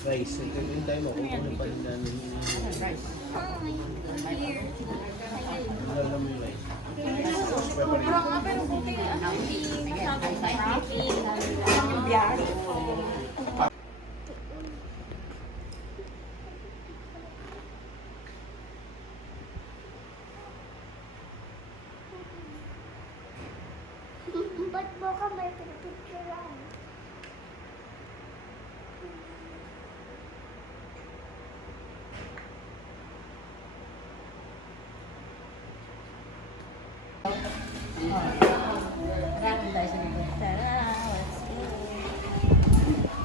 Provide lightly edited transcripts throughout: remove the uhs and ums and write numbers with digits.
Rice. Ito tayo mo. Kung ano pa rin namin. Rice. Wala mo yung rice. Sobrang nga, pero buti hindi masyadong traffic. Ang biyahe. Ba't mo ka may pinipicturean?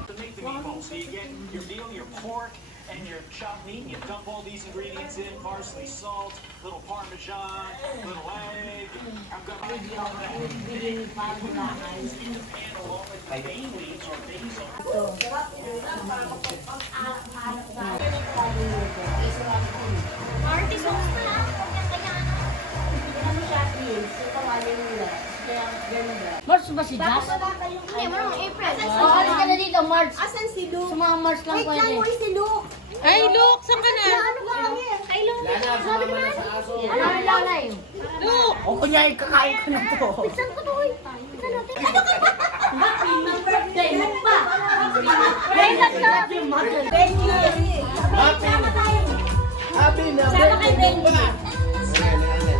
To make the meatballs, so you get your veal, your pork, and your chopped meat. You dump all these ingredients in: parsley, salt, little parmesan, little egg. I'm gonna put all that in the pan along with the bay leaves or basil. Artist songs pa lang. March ba si Jazz? Hindi, marang April. Oh, alis ka na dito, March. Asan si Luke? Sa mga March lang Wait lang, pwede. where's si Luke? Ay, look! Saan ka na? Ano ba kami? Ay, Lolo. Lana, sumama na sa aso. Ano ang lalay? Look! O kunyari, kakain ko na to. Saan ko to? Saan natin? Ano ka? Happy birthday mo pa! Wait, that's not. Benji! Happy! Happy na! Sama kay Benji. Ayan, ayan.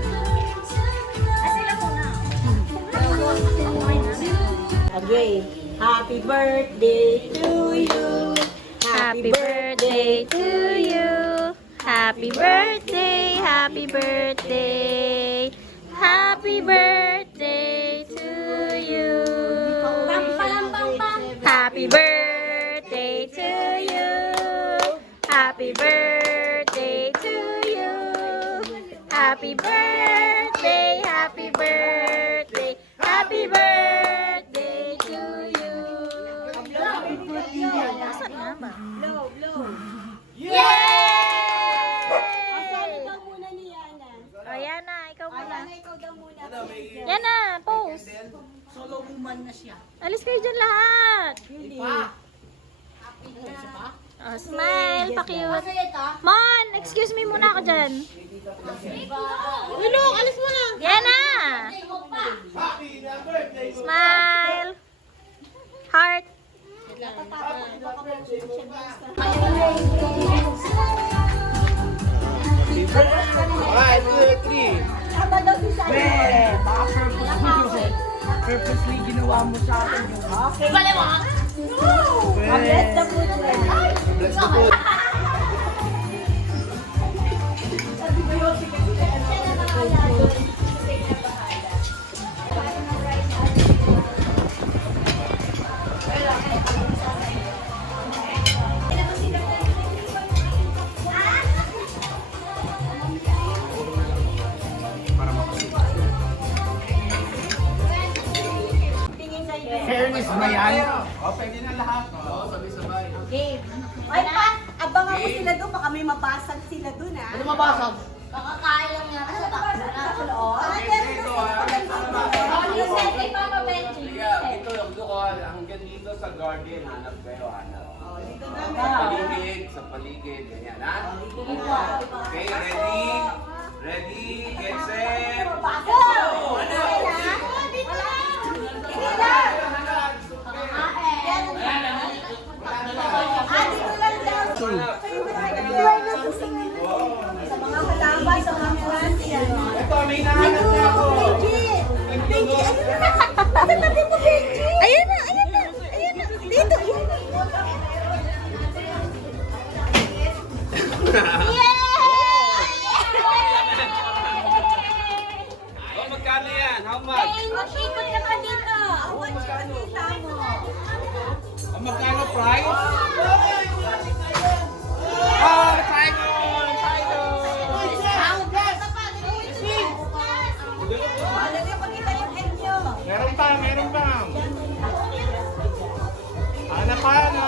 Okay. Happy birthday to you. Happy birthday to you. Happy birthday, happy birthday. Happy birthday to you. Happy birthday to you. Happy birthday to you. Happy birthday, happy birthday. Happy birthday to you. Nasaan nga ba? Blow, blow. Yay! Asan daw muna ni Yana? O, Yana, ikaw muna. Yana, ikaw daw muna. Yana, pose. Solo woman na siya. Alis kayo dyan lahat. O, smile, pa-cute. Masaya ito? Mon, excuse me muna ako dyan. Look, alis mo na. Yana! Smile. Heart. One, two, three. Tama daw si Sana. Baka purposely ginawa mo sa akin yung ha? Bless the food. Bless the food. Fairness ba yan? Okay. Ay pa, abangan mo sila doon. Baka may mabasag sila doon ah. Ano mabasag? Kakakain lang nga sa taas na sa loob. Ano yung set kay Papa Benji? Ito yung doon, hanggang dito sa garden, hanap kayo, hanap. Sa paligid, sa paligid, ganyan, ha? Okay, ready? Ready, get set, go! Sa mga matambay, sa mga friends. Ito, may nahanap na ako. Benji, ano tabi mo, Benji? Ayan na, ayan na. Ayan na. Dito. Oh, magkano yan? How much? Ikot ka pa dito. Awat siya kanita mo. Oh, magkano price? Oh, title! Ano niya pakita yung egg nyo? Meron pa, meron pa. Ano pa, ano?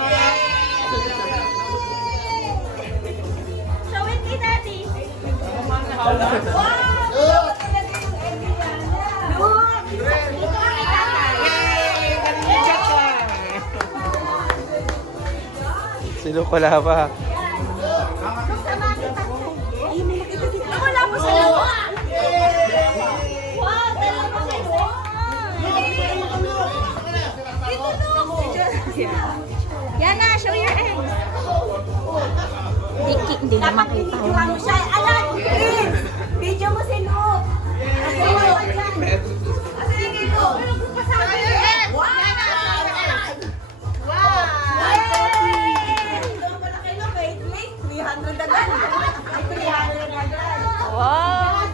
Show it kay Daddy. Wow! Si Luke wala pa. Wala po sila. Wow, dalawa kayo. Yan na, show your eggs. Hindi na makita. Videoan mo siya. Alam, Chris! Video mo si Luke. Sige, Luke. Wow! Wow! Yay! Wala kay Luke, wait. 300 agad. Ay, 300 agad. Wow.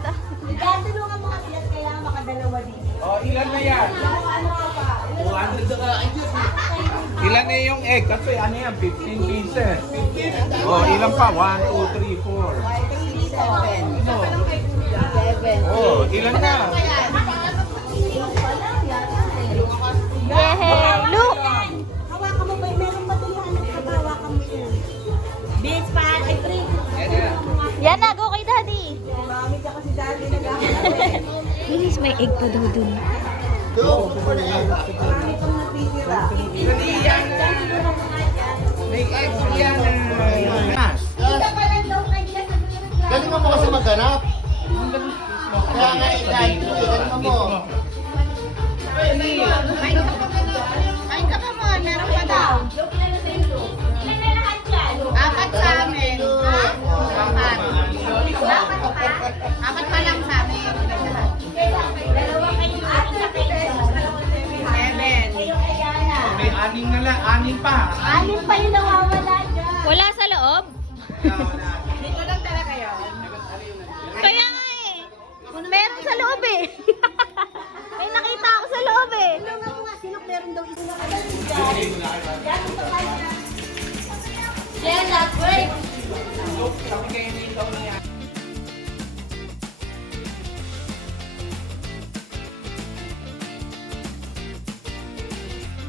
Tulungan mo kasi yan, kaya makadalawa dito. Oh, ilan na yan? Ano ka pa? Ilan na yung egg? Kasi ano yan, 15 pieces. Oh, ilan pa? 1, 2, 3, 4. Oh, ilan na? Yay! Look! Hawakan mo ba? Meron pa doon yung ano, hawakan mo yan. Bitch pa, ay drink. Yan na, go kay daddy. Mami ka kasi dati nag-aaral. Bilis, may egg pa daw dun. Mami kang natitira. May egg yan. Galing mo kasi maghanap. Kaya nga galing mo. Kain ka pa mo, meron pa daw. Apat sa amin. Apat. Apat pa lang sa amin. Dalawa kayo. Seven. May aning na lang, aning pa. Anim pa yung nawawala dyan. Wala sa loob? Dito lang talaga yun. Kaya nga eh. Meron sa loob eh. May nakita ako sa loob eh. Tulungan mo nga, sino meron daw isa. Yes, that's great.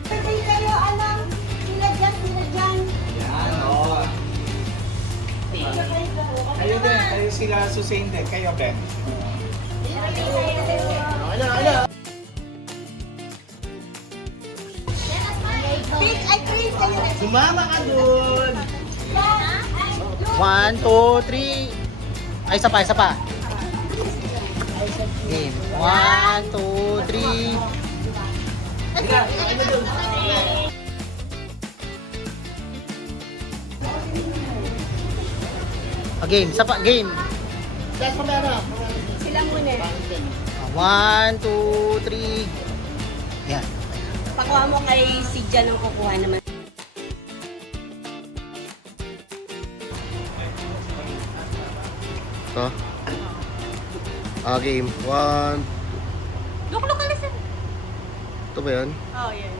Hindi kayo alam, sila dyan. Kayo din, kayo sila Susain din. Kayo din. Bitch, ay Chris, kayo na. Sumama ka dun. 1, 2, 3. Ay, isa pa, isa pa. Game. 1, 2, 3. Game, isa pa, game. Sila muna. 1, 2, 3. Yan. Pakuha mo kay si Jan ang kukuha naman. Ito. Game. 1. Look, alisin. Ito ba yun? Oh, yeah.